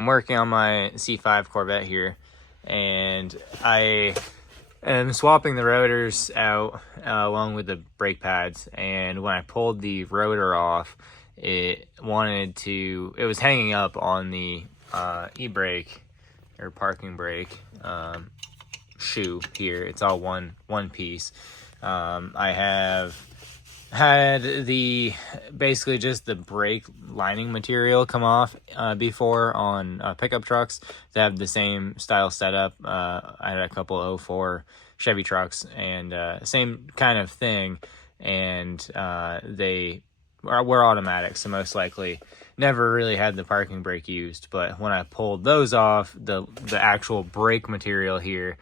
I'm working on my C5 Corvette here, and I am swapping the rotors out along with the brake pads. And when I pulled the rotor off, it was hanging up on the e-brake or parking brake shoe here. It's all one piece. I have had basically just the brake lining material come off before on pickup trucks that have the same style setup. I had a couple 04 Chevy trucks and same kind of thing, and they were automatic, so most likely never really had the parking brake used. But when I pulled those off, the actual brake material here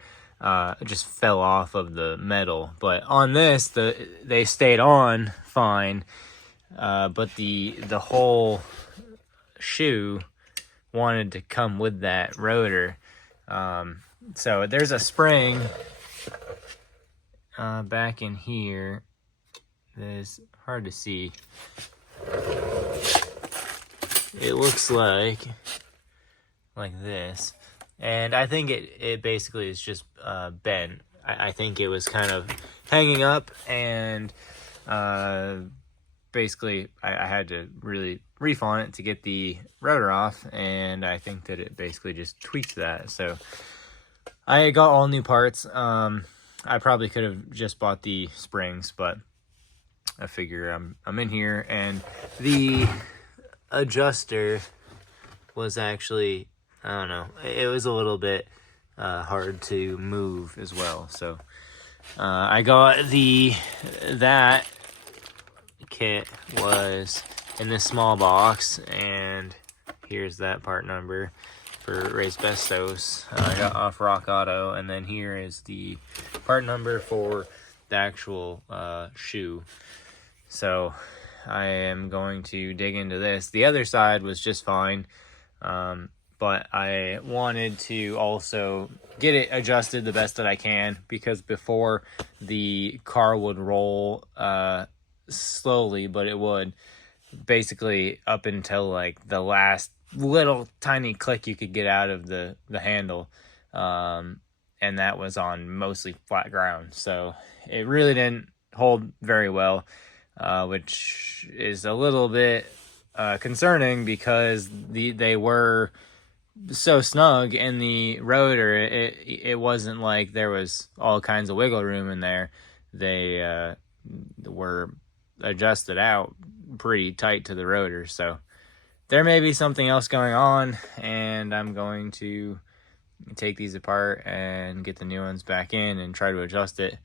just fell off of the metal. But on this, they stayed on fine, but the whole shoe wanted to come with that rotor. So there's a spring back in here that is hard to see. It looks like this. And I think it basically is just bent. I think it was kind of hanging up, and basically I had to really reef on it to get the rotor off, and I think that it basically just tweaked that. So I got all new parts. I probably could have just bought the springs, but I figure I'm in here, and the adjuster was actually, I don't know, it was a little bit hard to move as well. So I got that kit was in this small box, and here's that part number for Asbestos. I got off Rock Auto, and then here is the part number for the actual shoe. So I am going to dig into this. The other side was just fine, but I wanted to also get it adjusted the best that I can, because before the car would roll slowly, but it would basically up until like the last little tiny click you could get out of the handle, and that was on mostly flat ground. So it really didn't hold very well, which is a little bit concerning, because they were so snug in the rotor. It wasn't like there was all kinds of wiggle room in there. They were adjusted out pretty tight to the rotor. So there may be something else going on, and I'm going to take these apart and get the new ones back in and try to adjust it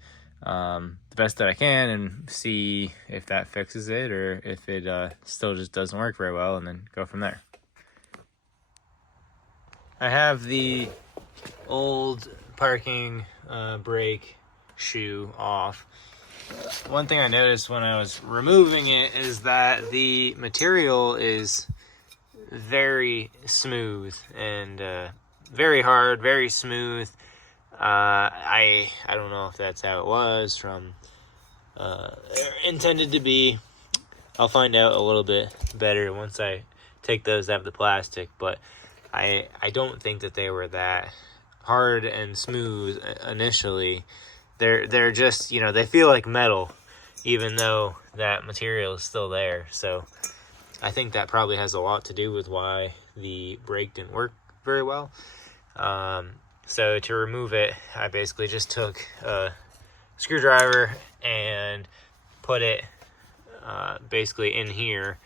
the best that I can, and see if that fixes it, or if it still just doesn't work very well, and then go from there. I have the old parking brake shoe off. One thing I noticed when I was removing it is that the material is very smooth and very hard, very smooth. I don't know if that's how it was from intended to be. I'll find out a little bit better once I take those out of the plastic, but I don't think that they were that hard and smooth initially. They're just, they feel like metal, even though that material is still there. So I think that probably has a lot to do with why the brake didn't work very well. So to remove it, I basically just took a screwdriver and put it basically in here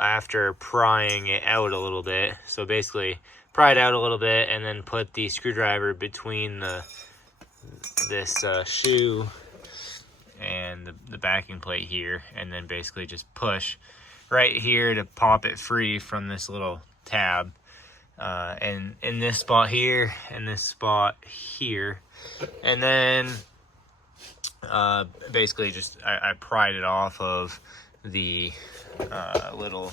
after prying it out a little bit. So basically pry it out a little bit, and then put the screwdriver between this shoe and the backing plate here, and then basically just push right here to pop it free from this little tab, and in this spot here and this spot here. And then basically just I pried it off of the little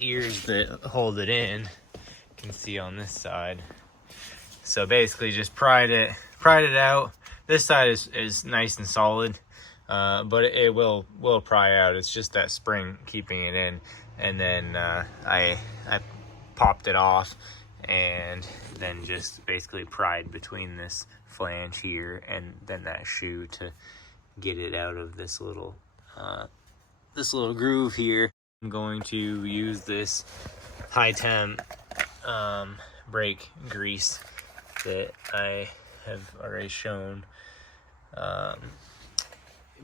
ears that hold it in. You can see on this side. So basically just pried it out. This side is nice and solid, but it will pry out. It's just that spring keeping it in. and then I popped it off, and then just basically pried between this flange here and then that shoe to get it out of this little groove here. I'm going to use this high temp brake grease that I have already shown,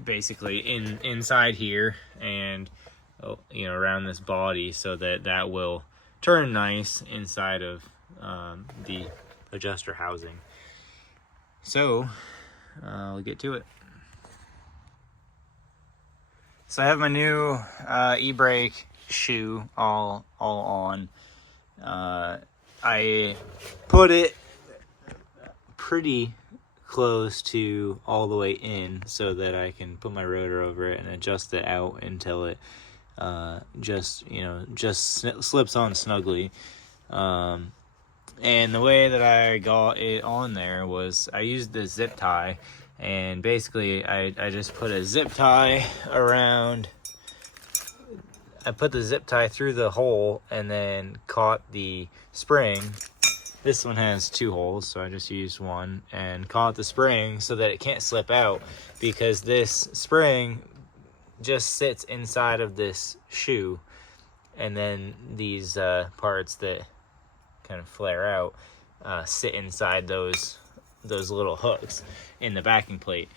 basically inside here and around this body, so that will turn nice inside of the adjuster housing. So I'll get to it. So I have my new e-brake shoe all on. I put it pretty close to all the way in so that I can put my rotor over it and adjust it out until it just slips on snugly. And the way that I got it on there was I used the zip tie, and basically I just put a zip tie around. I put the zip tie through the hole and then caught the spring. This one has 2 holes, so I just used one and caught the spring so that it can't slip out, because this spring just sits inside of this shoe, and then these parts that kind of flare out sit inside those little hooks in the backing plate.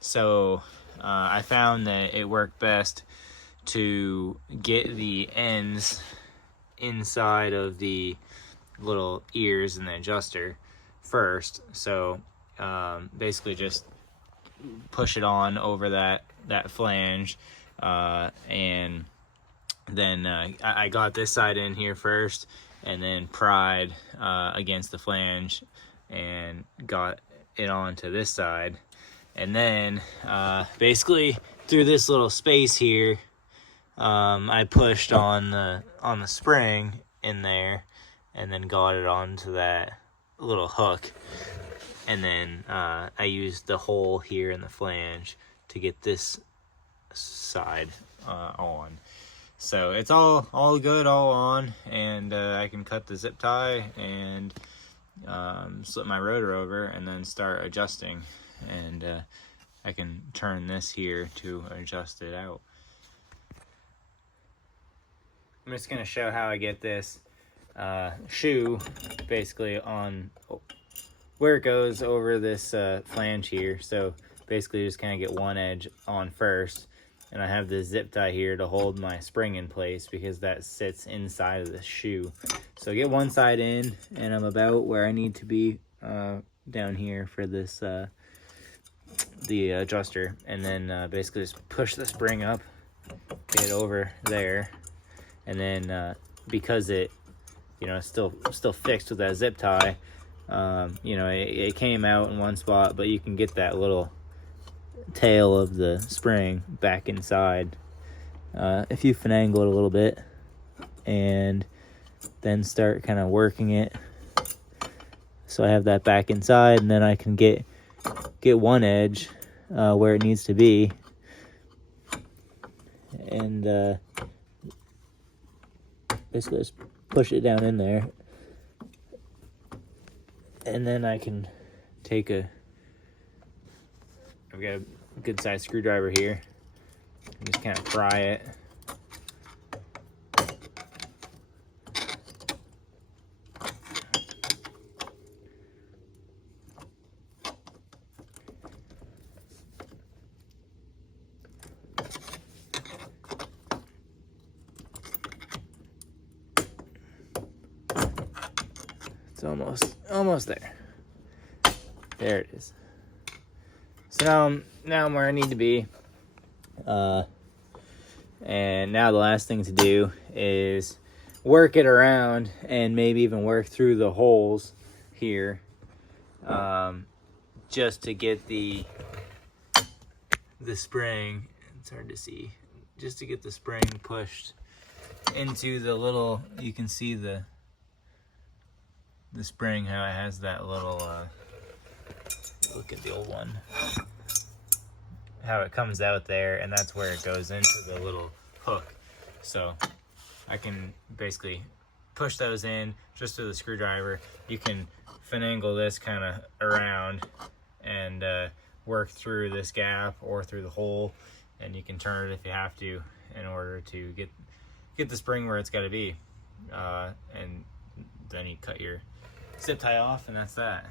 So I found that it worked best to get the ends inside of the little ears in the adjuster first. So basically just push it on over that flange, and then I got this side in here first, and then pried against the flange and got it onto this side, and then basically through this little space here, I pushed on the spring in there, and then got it onto that little hook, and then I used the hole here in the flange to get this side on. So it's all good, all on, and I can cut the zip tie and slip my rotor over and then start adjusting, and I can turn this here to adjust it out. I'm just going to show how I get this shoe basically on where it goes over this flange here. So basically just kind of get one edge on first, and I have this zip tie here to hold my spring in place because that sits inside of the shoe. So get one side in, and I'm about where I need to be down here for this the adjuster, and then basically just push the spring up, get it over there, and then because it's still fixed with that zip tie, it came out in one spot, but you can get that little tail of the spring back inside if you finagle it a little bit, and then start kind of working it. So I have that back inside, and then I can get one edge where it needs to be, and basically just push it down in there, and then I can take I've got a good sized screwdriver here, and just kind of pry it. It's almost there. There it is. So now I'm where I need to be. And now the last thing to do is work it around and maybe even work through the holes here, just to get the spring, it's hard to see, just to get the spring pushed into the little, you can see the spring, how it has that little, look at the old one, how it comes out there, and that's where it goes into the little hook. So I can basically push those in just with a screwdriver. You can finagle this kind of around and work through this gap or through the hole, and you can turn it if you have to in order to get the spring where it's got to be, and then you cut your zip tie off, and that's that.